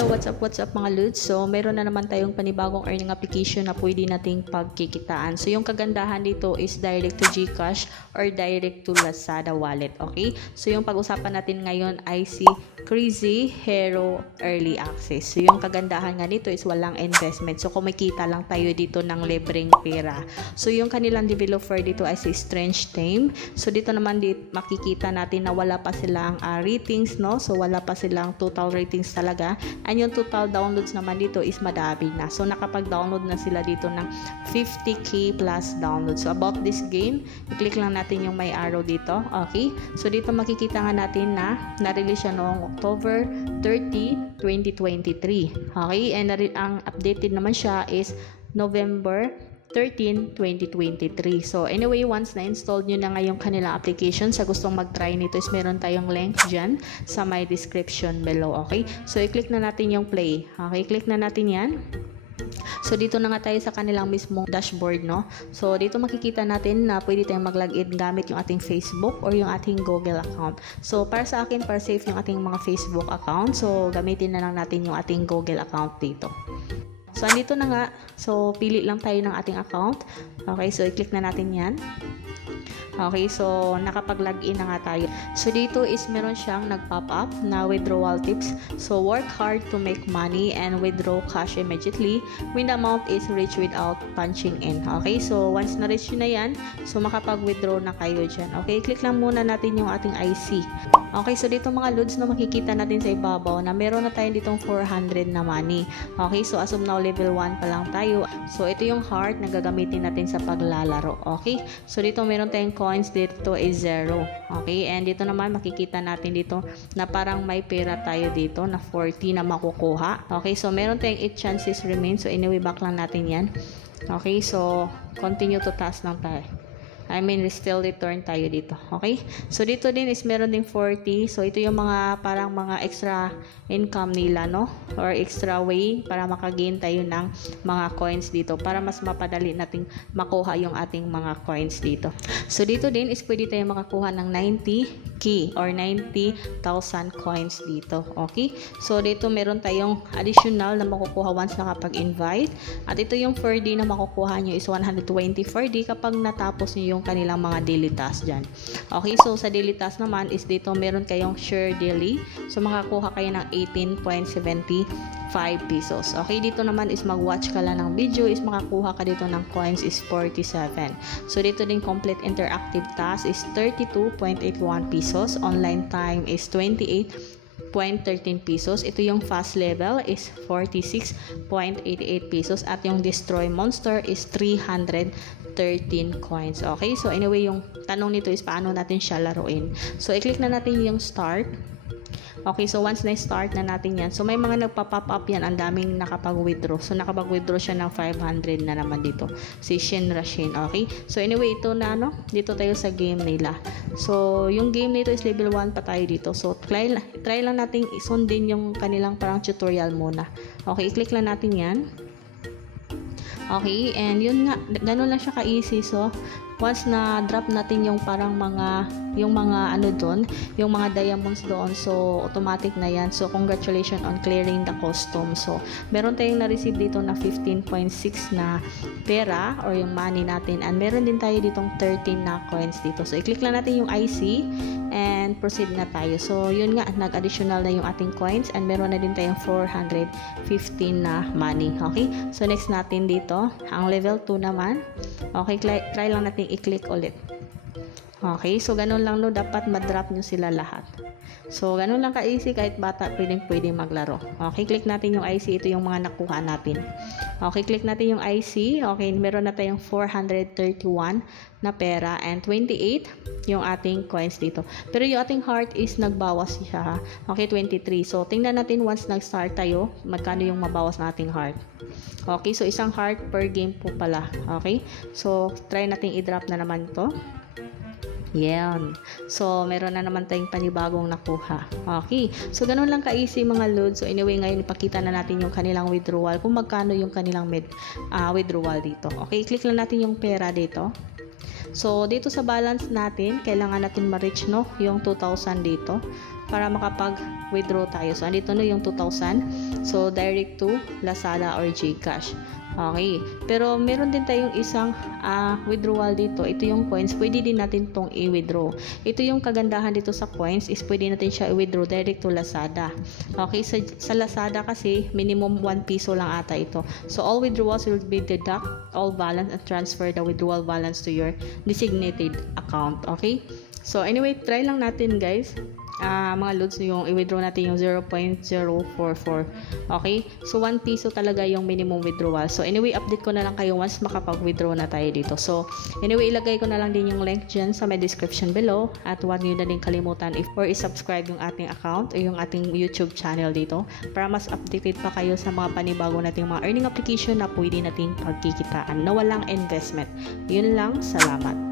Hello, what's up mga Lods? So, meron na naman tayong panibagong earning application na pwede nating pagkikitaan. So, yung kagandahan dito is direct to GCash or direct to Lazada wallet, okay? So, yung pag-usapan natin ngayon ay si Crazy Hero Early Access. So, yung kagandahan nga dito is walang investment. So, kumikita lang tayo dito ng libreng pera. So, yung kanilang developer dito ay si Strange Team. So, dito naman makikita natin na wala pa silang ratings, no? So, wala pa silang total ratings talaga. And yung total downloads naman dito is madami na. So, nakapag-download na sila dito ng 50k plus downloads. So, about this game, i-click lang natin yung may arrow dito. Okay? So, dito makikita nga natin na na-release siya noong October 30, 2023. Okay? And ang updated naman siya is November 13, 2023. So, anyway, once na-installed nyo na nga yung kanilang application, sa gustong mag-try nito is meron tayong link dyan sa my description below, okay? So, i-click na natin yung play. Okay, click na natin yan. So, dito na nga tayo sa kanilang mismong dashboard, no? So, dito makikita natin na pwede tayong mag-login gamit yung ating Facebook or yung ating Google account. So, para sa akin, para safe yung ating mga Facebook account, so, gamitin na lang natin yung ating Google account dito. So, andito na nga. So, pili lang tayo ng ating account. Okay, so i-click na natin yan. Okay, so nakapag-login na nga tayo. So, dito is meron siyang nag-pop up na withdrawal tips. So, work hard to make money and withdraw cash immediately when the amount is reached without punching in. Okay, so once na-reach na yan, so makapag-withdraw na kayo dyan. Okay, click lang muna natin yung ating IC. Okay, so dito mga Lods na makikita natin sa ibabaw na meron na tayo ditong 400 na money. Okay, so as of now, level 1 pa lang tayo. So, ito yung heart na gagamitin natin sa paglalaro. Okay, so dito meron tayong coins, dito is 0. Okay, and dito naman makikita natin dito na parang may pera tayo dito na 40 na makukuha. Okay, so meron tayong 8 chances remain. So, anyway, back lang natin yan. Okay, so continue to task lang tayo. I mean, still return tayo dito. Okay? So, dito din is meron ding 40. So, ito yung mga parang mga extra income nila, no? Or extra way para makagain tayo ng mga coins dito para mas mapadali nating makuha yung ating mga coins dito. So, dito din is pwede tayo makakuha ng 90k or 90,000 coins dito. Okay? So, dito meron tayong additional na makukuha once nakapag-invite. At ito yung 4D na makukuha nyo is 120 4D kapag natapos nyo yung kanilang mga daily task dyan. Okay, so sa daily task naman is dito meron kayong share daily. So makakuha kayo ng 18.75 pesos. Okay, dito naman is mag-watch ka lang ng video is makakuha ka dito ng coins is 47. So dito din complete interactive task is 32.81 pesos. Online time is 28.13 pesos. Ito yung fast level is 46.88 pesos at yung destroy monster is 313 coins. Okay, so anyway, yung tanong nito is paano natin siya laruin. So, i-click na natin yung start. Okay, so once na-start na natin yan, so may mga nagpa-pop up yan, ang daming nakapag-withdraw. So, nakapag-withdraw siya ng 500 na naman dito. Si Shin Rashin, okay? So, anyway, ito na, no? Dito tayo sa game nila. So, yung game nito is level 1 pa tayo dito. So, try lang natin isundin yung kanilang parang tutorial muna. Okay, i-click lang natin yan. Okay, and yun nga, ganun lang siya ka-easy. So, once na drop natin yung parang yung mga ano doon, yung mga diamonds doon, so automatic na yan. So, congratulations on clearing the custom. So, meron tayong na-receive dito na 15.6 na pera or yung money natin. And meron din tayo ditong 13 na coins dito. So, i-click lang natin yung IC and proceed na tayo. So, yun nga, nag-additional na yung ating coins and meron na din tayong 415 na money. Okay? So, next natin dito, ang level 2 naman. Okay, try lang natin i-click ulit. Okay, so ganun lang, no, dapat ma-drop nyo sila lahat. So, ganun lang ka-easy, kahit bata pwedeng maglaro. Okay, click natin yung IC, ito yung mga nakuha natin. Okay, click natin yung IC. Okay, meron na tayong 431 na pera and 28 yung ating coins dito. Pero yung ating heart is nagbawas siya, ha? Okay, 23. So, tingnan natin once nag-start tayo, magkano yung mabawas nating heart. Okay, so isang heart per game po pala. Okay, so try natin i-drop na naman ito. Yan. So, meron na naman tayong panibagong nakuha. Okay. So, ganun lang ka-easy mga Lods. So, anyway, ngayon ipakita na natin yung kanilang withdrawal. Kung magkano yung kanilang withdrawal dito. Okay. Click lang natin yung pera dito. So, dito sa balance natin, kailangan natin ma-reach, no, yung 2,000 dito para makapag-withdraw tayo. So, andito no yung 2,000. So, direct to Lazada or GCash. Okay. Pero, meron din tayong isang withdrawal dito. Ito yung coins. Pwede din natin tong i-withdraw. Ito yung kagandahan dito sa coins is pwede natin siya i-withdraw direct to Lazada. Okay. Sa Lazada kasi, minimum 1 piso lang ata ito. So, all withdrawals will be deduct all balance and transfer the withdrawal balance to your designated account. Okay. So, anyway, try lang natin guys. Mga loads yung i-withdraw natin yung 0.044. Okay? So, 1 piso talaga yung minimum withdrawal. So, anyway, update ko na lang kayo once makapag-withdraw na tayo dito. So, anyway, ilagay ko na lang din yung link dyan sa my description below. At huwag nyo na din kalimutan or i-subscribe yung ating account o yung ating YouTube channel dito para mas updated pa kayo sa mga panibago nating mga earning application na pwede nating pagkikitaan na walang investment. Yun lang. Salamat.